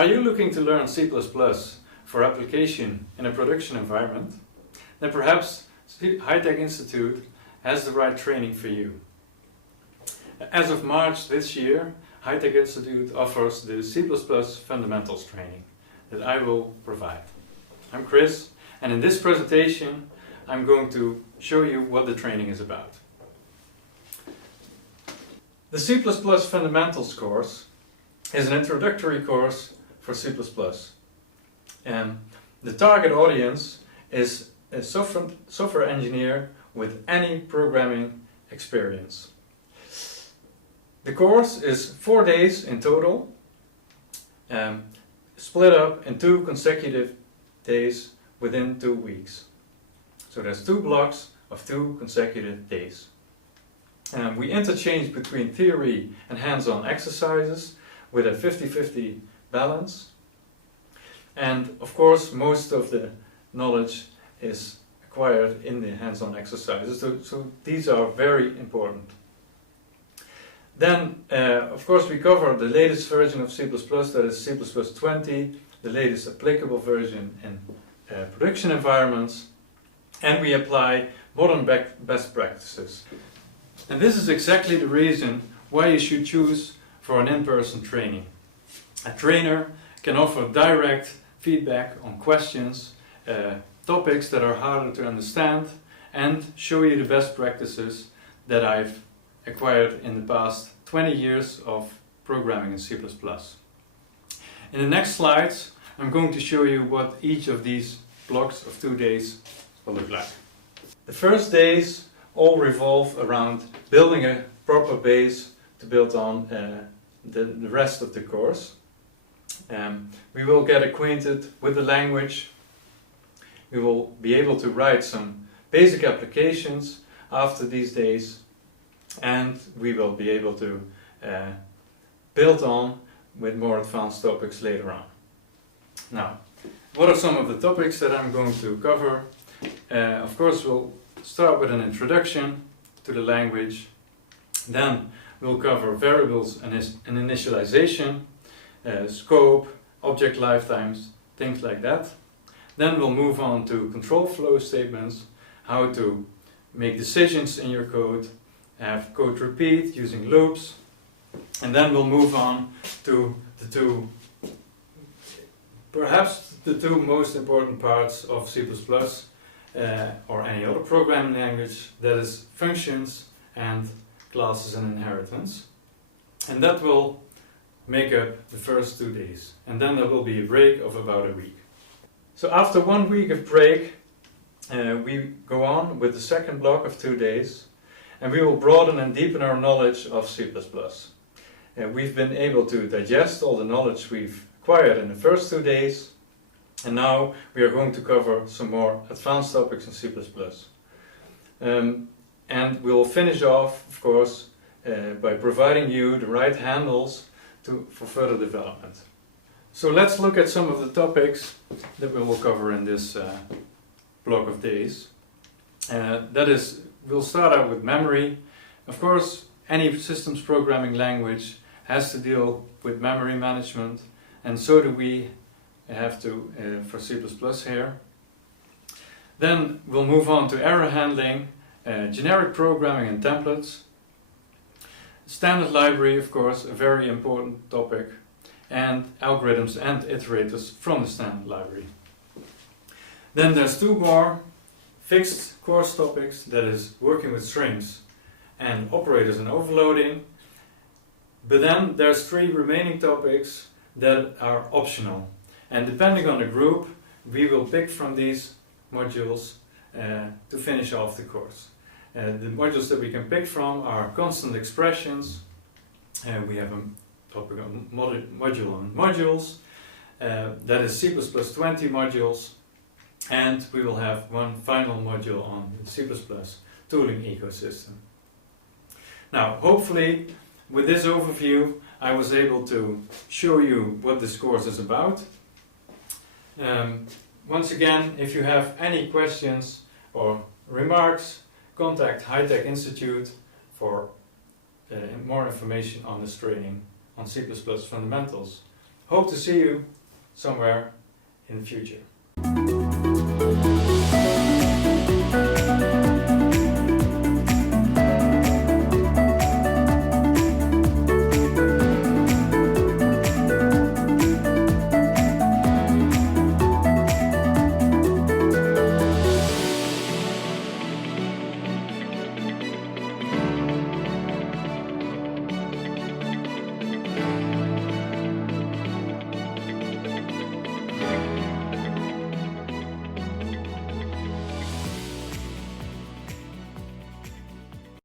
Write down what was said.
Are you looking to learn C++ for application in a production environment? Then perhaps High-Tech Institute has the right training for you. As of March this year, High-Tech Institute offers the C++ fundamentals training that I will provide. I'm Kris, and in this presentation I'm going to show you what the training is about. The C++ fundamentals course is an introductory course for C++. The target audience is a software engineer with any programming experience. The course is 4 days in total, split up in 2 consecutive days within 2 weeks. So there's 2 blocks of 2 consecutive days. We interchange between theory and hands-on exercises with a 50-50 balance. And of course, most of the knowledge is acquired in the hands-on exercises, so these are very important. Then, of course, we cover the latest version of C++, that is C++ 20, the latest applicable version in production environments, and we apply modern best practices. And this is exactly the reason why you should choose for an in-person training. A trainer can offer direct feedback on questions, topics that are harder to understand, and show you the best practices that I've acquired in the past 20 years of programming in C++. In the next slides, I'm going to show you what each of these blocks of 2 days will look like. The first days all revolve around building a proper base to build on the rest of the course. We will get acquainted with the language. We will be able to write some basic applications after these days, and we will be able to build on with more advanced topics later on. Now, what are some of the topics that I'm going to cover? Of course, we'll start with an introduction to the language. Then we'll cover variables and initialization, scope, object lifetimes, things like that. Then we'll move on to control flow statements, how to make decisions in your code, have code repeat using loops, and then we'll move on to perhaps the two most important parts of C++, or any other programming language, that is functions and classes and inheritance. And that will make up the first 2 days. And then there will be a break of about a week. So after 1 week of break, we go on with the second block of 2 days, and we will broaden and deepen our knowledge of C++. We've been able to digest all the knowledge we've acquired in the first 2 days, and now we are going to cover some more advanced topics in C++. And we'll finish off, of course, by providing you the right handles for further development. So let's look at some of the topics that we will cover in this block of days. That is, we'll start out with memory. Of course, any systems programming language has to deal with memory management, and so do we have to for C++ here. Then we'll move on to error handling, generic programming and templates, standard library, of course, a very important topic, and algorithms and iterators from the standard library. Then there's 2 more fixed course topics, that is working with strings and operators and overloading. But then there's 3 remaining topics that are optional, and depending on the group we will pick from these modules to finish off the course. The modules that we can pick from are constant expressions, we have a topic on module on modules, that is C++ 20 modules, and we will have one final module on the C++ tooling ecosystem. Now, hopefully with this overview I was able to show you what this course is about. Once again, if you have any questions or remarks, contact High-Tech Institute for more information on this training on C++ fundamentals. Hope to see you somewhere in the future.